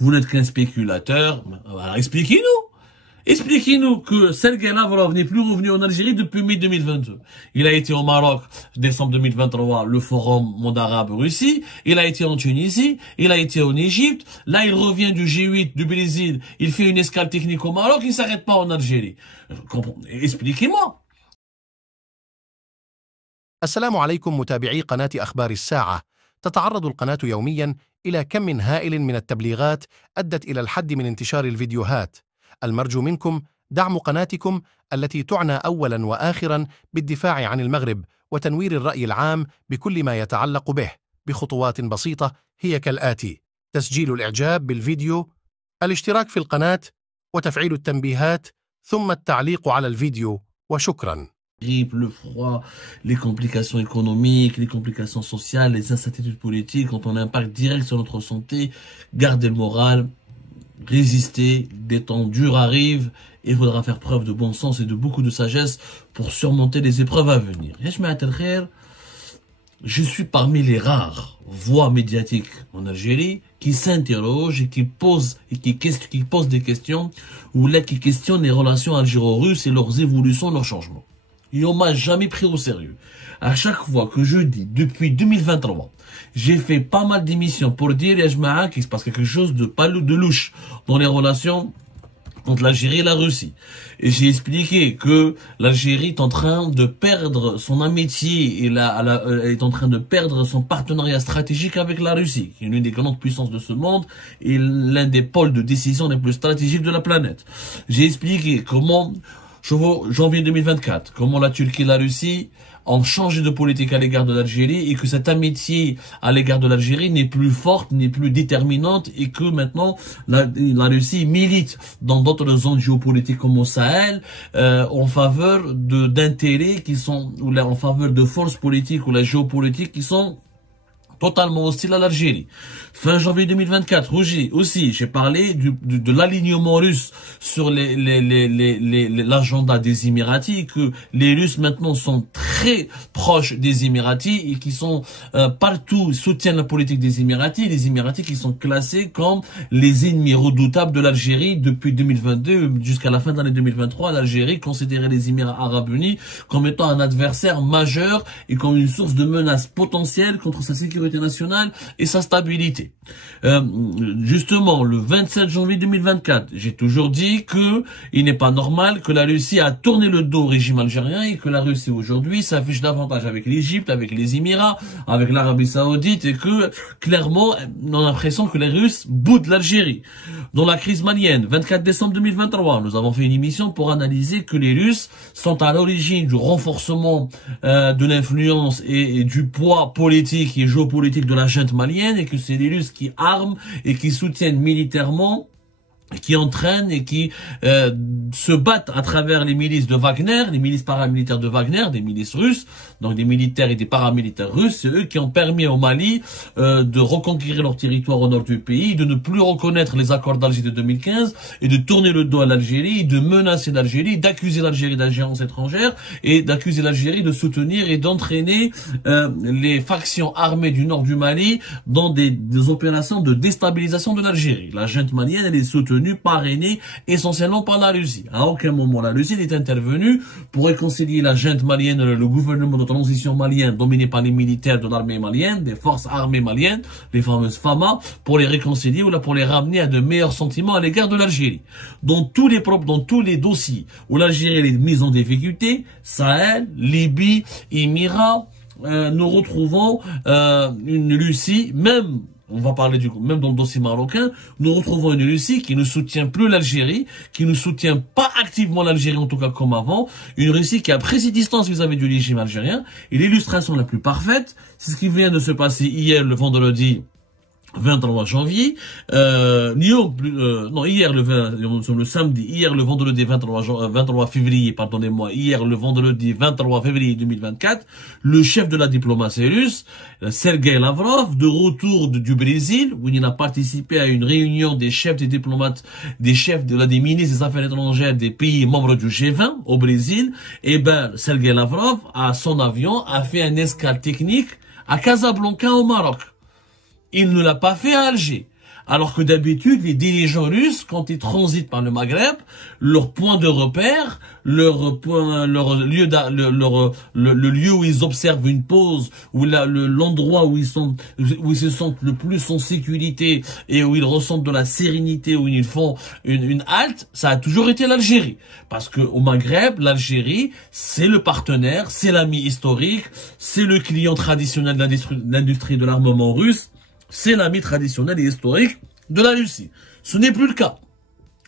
vous n'êtes qu'un spéculateur. Alors, expliquez-nous. Expliquez-nous que Sergei Lavrov n'est plus revenu en Algérie depuis mai 2022. Il a été au Maroc, décembre 2023, le forum monde arabe-Russie. Il a été en Tunisie. Il a été en Égypte. Là, il revient du G8 du Brésil. Il fait une escale technique au Maroc. Il ne s'arrête pas en Algérie. Expliquez-moi. السلام عليكم متابعي قناة أخبار الساعة. تتعرض القناة يوميا إلى كم هائل من التبليغات أدت إلى الحد من انتشار الفيديوهات. المرجو منكم دعم قناتكم التي تعنى أولا وآخرا بالدفاع عن المغرب وتنوير الرأي العام بكل ما يتعلق به بخطوات بسيطة هي كالآتي: تسجيل الإعجاب بالفيديو، الاشتراك في القناة، وتفعيل التنبيهات، ثم التعليق على الفيديو، وشكرا. Le froid, les complications économiques, les complications sociales, les incertitudes politiques ont un impact direct sur notre santé. Gardez le moral, résistez, des temps durs arrivent et il faudra faire preuve de bon sens et de beaucoup de sagesse pour surmonter les épreuves à venir. Je suis parmi les rares voix médiatiques en Algérie qui s'interrogent et qui posent des questions ou là qui questionnent les relations algéro-russes et leurs évolutions, leurs changements. Et on m'a jamais pris au sérieux. À chaque fois que je dis, depuis 2023, j'ai fait pas mal d'émissions pour dire, Yajma'a, qu'il se passe quelque chose de louche dans les relations entre l'Algérie et la Russie. Et j'ai expliqué que l'Algérie est en train de perdre son amitié et est en train de perdre son partenariat stratégique avec la Russie, qui est l'une des grandes puissances de ce monde et l'un des pôles de décision les plus stratégiques de la planète. J'ai expliqué comment, janvier 2024, comment la Turquie et la Russie ont changé de politique à l'égard de l'Algérie et que cette amitié à l'égard de l'Algérie n'est plus forte, n'est plus déterminante et que maintenant la Russie milite dans d'autres zones géopolitiques comme au Sahel en faveur d'intérêts qui sont, ou en faveur de forces politiques ou la géopolitique qui sont totalement hostile à l'Algérie. Fin janvier 2024, aussi, j'ai parlé de l'alignement russe sur l'agenda des Émiratis, que les Russes maintenant sont très proches des Émiratis et qui sont partout, soutiennent la politique des Émiratis, les Émiratis qui sont classés comme les ennemis redoutables de l'Algérie depuis 2022 jusqu'à la fin de l'année 2023. L'Algérie considérait les Émirats Arabes Unis comme étant un adversaire majeur et comme une source de menace potentielle contre sa sécurité nationale et sa stabilité. Justement, le 27 janvier 2024, j'ai toujours dit que il n'est pas normal que la Russie a tourné le dos au régime algérien et que la Russie aujourd'hui s'affiche davantage avec l'Égypte, avec les Émirats, avec l'Arabie Saoudite et que clairement, on a l'impression que les Russes boudent l'Algérie. Dans la crise malienne, 24 décembre 2023, nous avons fait une émission pour analyser que les Russes sont à l'origine du renforcement de l'influence et du poids politique et géopolitique de la junte malienne et que c'est les Russes qui arment et qui soutiennent militairement, qui entraînent et qui se battent à travers les milices de Wagner, les milices paramilitaires de Wagner, des milices russes, donc des militaires et des paramilitaires russes, c'est eux qui ont permis au Mali de reconquérir leur territoire au nord du pays, de ne plus reconnaître les accords d'Alger de 2015 et de tourner le dos à l'Algérie, de menacer l'Algérie, d'accuser l'Algérie d'ingérence étrangère et d'accuser l'Algérie de soutenir et d'entraîner les factions armées du nord du Mali dans des opérations de déstabilisation de l'Algérie. La junte malienne, elle est soutenue, parrainé essentiellement par la Russie. À aucun moment la Russie n'est intervenue pour réconcilier la junte malienne, le gouvernement de transition malien dominé par les militaires de l'armée malienne, des forces armées maliennes, les fameuses FAMA, pour les réconcilier ou là pour les ramener à de meilleurs sentiments à l'égard de l'Algérie. Dans tous les dossiers où l'Algérie est mise en difficulté, Sahel, Libye, Émirats, nous retrouvons une Russie, même on va parler même dans le dossier marocain, nous retrouvons une Russie qui ne soutient plus l'Algérie, qui ne soutient pas activement l'Algérie, en tout cas comme avant, une Russie qui a pris ses distances vis-à-vis du régime algérien, et l'illustration la plus parfaite, c'est ce qui vient de se passer hier, le vendredi 23 janvier, hier nous sommes le samedi, hier le vendredi 23 février, pardonnez-moi, hier le vendredi 23 février 2024, le chef de la diplomatie russe, Sergei Lavrov, de retour du Brésil, où il a participé à une réunion des chefs des diplomates, des chefs des ministres des affaires étrangères des pays membres du G20 au Brésil, et Sergei Lavrov, à son avion, a fait un escale technique à Casablanca au Maroc. Il ne l'a pas fait à Alger. Alors que d'habitude, les dirigeants russes, quand ils transitent par le Maghreb, leur point de repère, le lieu où ils observent une pause, ou l'endroit où ils se sentent le plus en sécurité et où ils ressentent de la sérénité, où ils font une halte, ça a toujours été l'Algérie. Parce que au Maghreb, l'Algérie, c'est le partenaire, c'est l'ami historique, c'est le client traditionnel de l'industrie de l'armement russe, c'est l'ami traditionnel et historique de la Russie. Ce n'est plus le cas.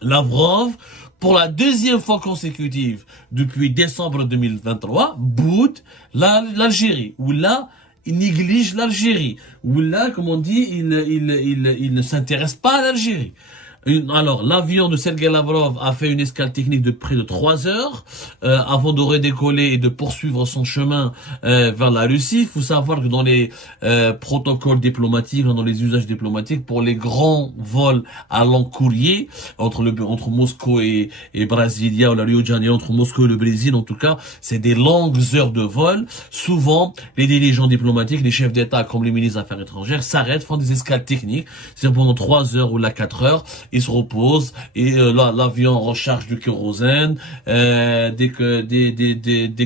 Lavrov, pour la deuxième fois consécutive depuis décembre 2023, boude l'Algérie, où là, il néglige l'Algérie, où là, comme on dit, il ne s'intéresse pas à l'Algérie. Alors, l'avion de Sergei Lavrov a fait une escale technique de près de 3 heures avant de redécoller et de poursuivre son chemin vers la Russie. Il faut savoir que dans les protocoles diplomatiques, dans les usages diplomatiques, pour les grands vols à long courrier entre Moscou et Brasilia ou la Rio de Janeiro, entre Moscou et le Brésil en tout cas, c'est des longues heures de vol. Souvent, les dirigeants diplomatiques, les chefs d'État comme les ministres des Affaires étrangères s'arrêtent, font des escales techniques. C'est pendant 3 heures ou là 4 heures. Ils se reposent et l'avion recharge du kérosène, des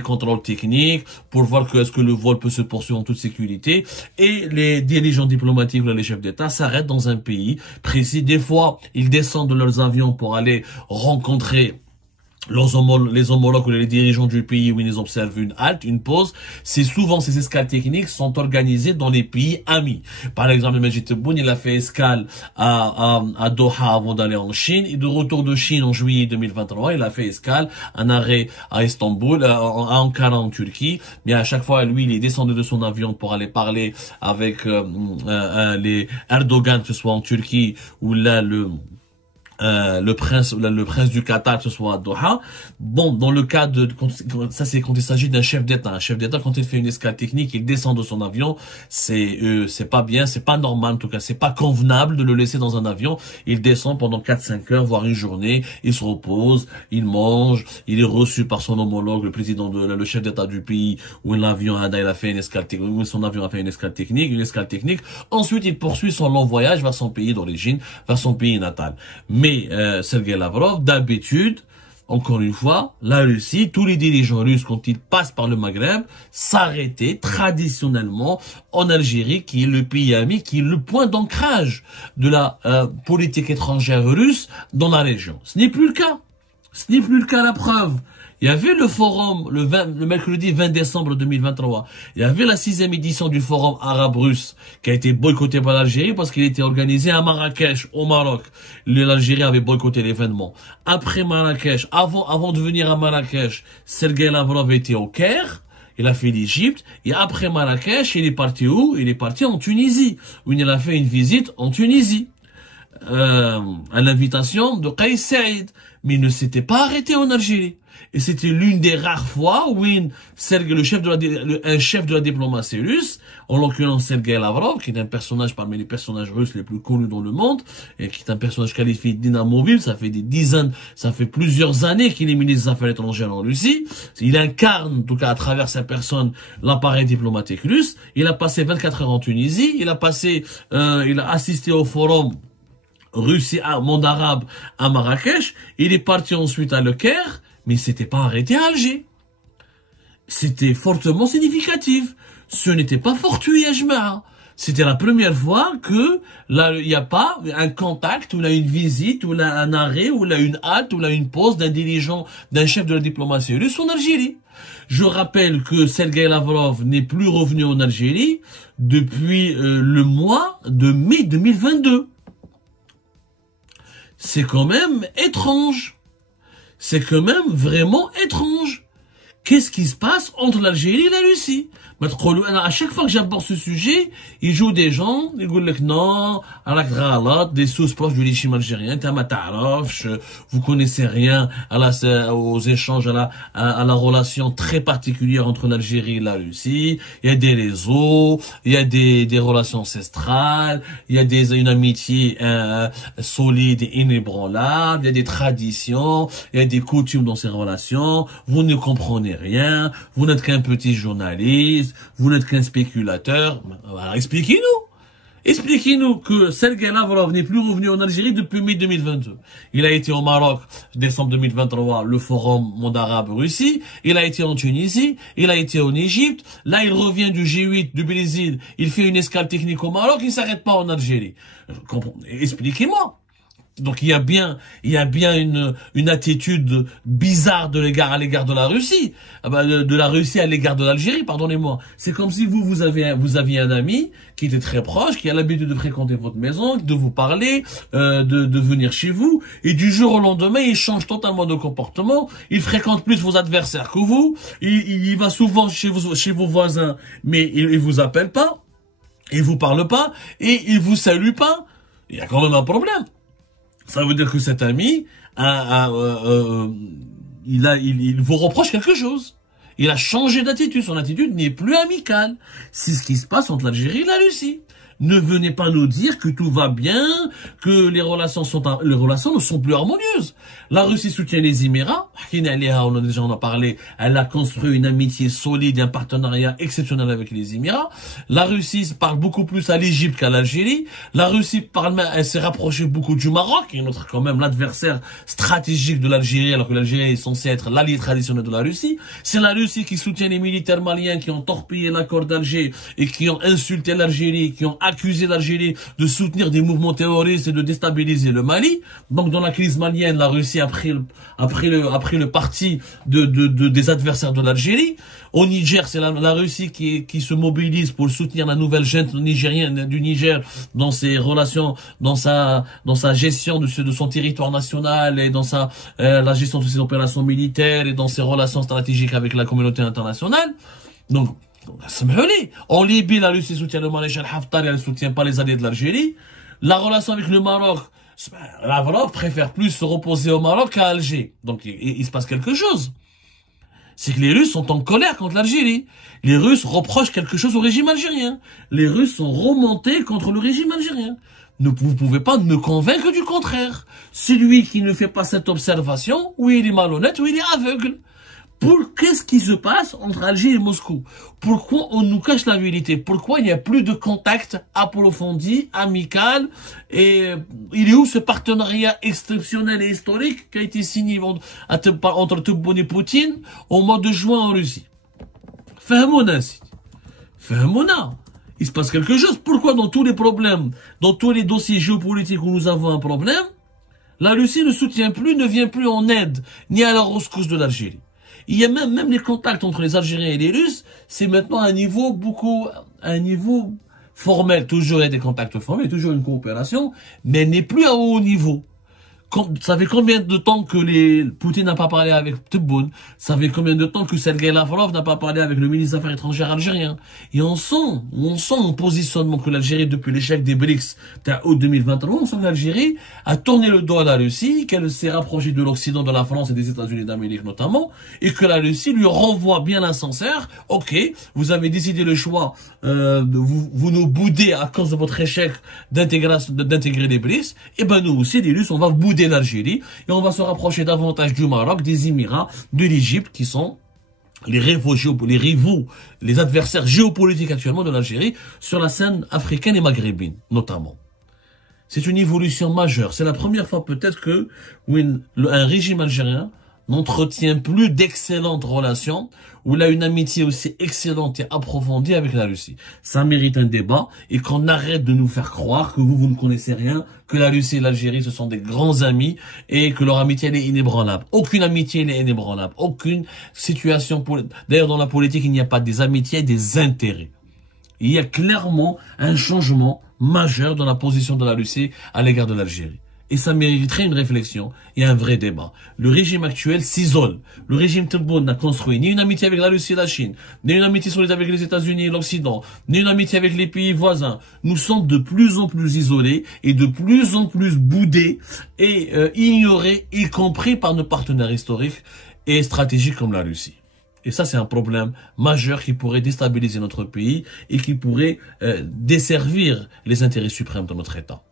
contrôles techniques pour voir que est-ce que le vol peut se poursuivre en toute sécurité. Et les dirigeants diplomatiques, les chefs d'État s'arrêtent dans un pays précis. Des fois, ils descendent de leurs avions pour aller rencontrer les homologues ou les dirigeants du pays où ils observent une halte, une pause. C'est souvent ces escales techniques sont organisées dans les pays amis. Par exemple, Majid Tebboune, il a fait escale à Doha avant d'aller en Chine. Et de retour de Chine en juillet 2023, il a fait escale, un arrêt à Istanbul, à Ankara en Turquie. Mais à chaque fois, lui, il est descendu de son avion pour aller parler avec les Erdogan, que ce soit en Turquie ou là le prince du Qatar, que ce soit à Doha. Bon, dans le cas ça c'est quand il s'agit d'un chef d'État. Un chef d'État, quand il fait une escale technique, il descend de son avion, c'est pas bien, c'est pas normal, en tout cas, c'est pas convenable de le laisser dans un avion. Il descend pendant 4-5 heures, voire une journée, il se repose, il mange, il est reçu par son homologue, le chef d'État du pays où l'avion a fait une escale technique, où son avion a fait une escale technique. Ensuite, il poursuit son long voyage vers son pays d'origine, vers son pays natal. Mais Sergei Lavrov, d'habitude, encore une fois, la Russie, tous les dirigeants russes, quand ils passent par le Maghreb, s'arrêtaient traditionnellement en Algérie, qui est le pays ami, qui est le point d'ancrage de la politique étrangère russe dans la région. Ce n'est plus le cas. Ce n'est plus le cas, la preuve. Il y avait le forum le mercredi 20 décembre 2023. Il y avait la 6e édition du forum arabe-russe qui a été boycotté par l'Algérie parce qu'il était organisé à Marrakech, au Maroc. L'Algérie avait boycotté l'événement. Après Marrakech, avant de venir à Marrakech, Sergei Lavrov était au Caire. Il a fait l'Égypte. Et après Marrakech, il est parti où? Il est parti en Tunisie, où il a fait une visite en Tunisie. À l'invitation de Kais Saïd. Mais il ne s'était pas arrêté en Algérie. Et c'était l'une des rares fois où un chef de la diplomatie russe, en l'occurrence Sergei Lavrov, qui est un personnage parmi les personnages russes les plus connus dans le monde, et qui est un personnage qualifié d'inamovible, ça fait plusieurs années qu'il est ministre des Affaires étrangères en Russie. Il incarne, en tout cas à travers sa personne, l'appareil diplomatique russe. Il a passé 24 heures en Tunisie, il a assisté au forum Russie, monde arabe à Marrakech, il est parti ensuite à Le Caire, mais il s'était pas arrêté à Alger. C'était fortement significatif. Ce n'était pas fortuit à Jema'a. C'était la première fois que là, il n'y a pas un contact, ou là une visite, ou là un arrêt, ou là une halte, ou là une pause d'un dirigeant, d'un chef de la diplomatie russe en Algérie. Je rappelle que Sergei Lavrov n'est plus revenu en Algérie depuis le mois de mai 2022. C'est quand même étrange. C'est quand même vraiment étrange. Qu'est-ce qui se passe entre l'Algérie et la Russie? À chaque fois que j'aborde ce sujet, ils jouent des gens, ils disent non, des sources proches du régime algérien, vous connaissez rien aux échanges, à la relation très particulière entre l'Algérie et la Russie. Il y a des réseaux, il y a des relations ancestrales, il y a une amitié solide et inébranlable, il y a des traditions, il y a des coutumes dans ces relations. Vous ne comprenez rien, vous n'êtes qu'un petit journaliste, vous n'êtes qu'un spéculateur. Alors, expliquez-nous. Expliquez-nous que Sergei Lavrov n'est plus revenu en Algérie depuis mai 2022. Il a été au Maroc, décembre 2023, le forum monde arabe-Russie. Il a été en Tunisie. Il a été en Égypte. Là, il revient du G8 du Brésil. Il fait une escale technique au Maroc. Il ne s'arrête pas en Algérie. Expliquez-moi. Donc il y a bien une attitude bizarre à l'égard de la Russie, de la Russie à l'égard de l'Algérie, pardonnez-moi. C'est comme si vous aviez un ami qui était très proche, qui a l'habitude de fréquenter votre maison, de vous parler, de venir chez vous, et du jour au lendemain, il change totalement de comportement, il fréquente plus vos adversaires que vous, il va souvent chez vos voisins, mais il vous appelle pas, il vous parle pas, et il vous salue pas. Il y a quand même un problème. Ça veut dire que cet ami il vous reproche quelque chose. Il a changé d'attitude. Son attitude n'est plus amicale. C'est ce qui se passe entre l'Algérie et la Russie. Ne venez pas nous dire que tout va bien, que les relations ne sont plus harmonieuses. La Russie soutient les Émirats. On a déjà parlé. Elle a construit une amitié solide, un partenariat exceptionnel avec les Émirats. La Russie parle beaucoup plus à l'Égypte qu'à l'Algérie. La Russie elle s'est rapprochée beaucoup du Maroc, qui est quand même l'adversaire stratégique de l'Algérie, alors que l'Algérie est censée être l'allié traditionnel de la Russie. C'est la Russie qui soutient les militaires maliens qui ont torpillé l'accord d'Alger et qui ont insulté l'Algérie, qui ont accusé l'Algérie de soutenir des mouvements terroristes et de déstabiliser le Mali. Donc dans la crise malienne, la Russie a pris le parti des adversaires de l'Algérie. Au Niger, c'est la Russie qui se mobilise pour soutenir la nouvelle junte nigérienne du Niger dans ses relations, dans sa gestion de son territoire national et dans la gestion de ses opérations militaires et dans ses relations stratégiques avec la communauté internationale. Donc, en Libye, la Russie soutient le maréchal Haftar et elle ne soutient pas les alliés de l'Algérie. La relation avec le Maroc, Lavrov préfère plus se reposer au Maroc qu'à Alger. Donc il se passe quelque chose. C'est que les Russes sont en colère contre l'Algérie. Les Russes reprochent quelque chose au régime algérien. Les Russes sont remontés contre le régime algérien. Vous pouvez pas me convaincre du contraire. Celui qui ne fait pas cette observation, ou il est malhonnête, ou il est aveugle. Qu'est-ce qui se passe entre Alger et Moscou? Pourquoi on nous cache la vérité? Pourquoi il n'y a plus de contact approfondi, amical? Et il est où ce partenariat exceptionnel et historique qui a été signé entre Tebboune et Poutine au mois de juin en Russie? Fahmouna. Il se passe quelque chose. Pourquoi dans tous les problèmes, dans tous les dossiers géopolitiques où nous avons un problème, la Russie ne soutient plus, ne vient plus en aide, ni à la rescousse de l'Algérie? Il y a même les contacts entre les Algériens et les Russes, c'est maintenant un niveau formel. Toujours il y a des contacts formels, toujours une coopération, mais elle n'est plus à haut niveau. Ça fait combien de temps que Poutine n'a pas parlé avec Tebboune? Ça fait combien de temps que Sergei Lavrov n'a pas parlé avec le ministre des Affaires étrangères algérien? Et on sent un positionnement que l'Algérie, depuis l'échec des BRICS, août 2023, on sent que l'Algérie a tourné le dos à la Russie, qu'elle s'est rapprochée de l'Occident, de la France et des États-Unis d'Amérique notamment, et que la Russie lui renvoie bien l'ascenseur. Ok, vous avez décidé le choix, vous nous boudez à cause de votre échec d'intégrer les BRICS, et ben nous aussi, les Russes, on va bouder l'Algérie et on va se rapprocher davantage du Maroc, des Émirats, de l'Égypte qui sont les adversaires géopolitiques actuellement de l'Algérie sur la scène africaine et maghrébine notamment. C'est une évolution majeure. C'est la première fois peut-être que un régime algérien n'entretient plus d'excellentes relations, où il a une amitié aussi excellente et approfondie avec la Russie. Ça mérite un débat et qu'on arrête de nous faire croire que vous ne connaissez rien, que la Russie et l'Algérie, ce sont des grands amis et que leur amitié elle est inébranlable. Aucune amitié n'est inébranlable. Aucune situation... D'ailleurs, dans la politique, il n'y a pas des amitiés, des intérêts. Il y a clairement un changement majeur dans la position de la Russie à l'égard de l'Algérie. Et ça mériterait une réflexion et un vrai débat. Le régime actuel s'isole. Le régime Tebboune n'a construit ni une amitié avec la Russie et la Chine, ni une amitié solide avec les États-Unis et l'Occident, ni une amitié avec les pays voisins. Nous sommes de plus en plus isolés et de plus en plus boudés et ignorés, y compris par nos partenaires historiques et stratégiques comme la Russie. Et ça, c'est un problème majeur qui pourrait déstabiliser notre pays et qui pourrait desservir les intérêts suprêmes de notre État.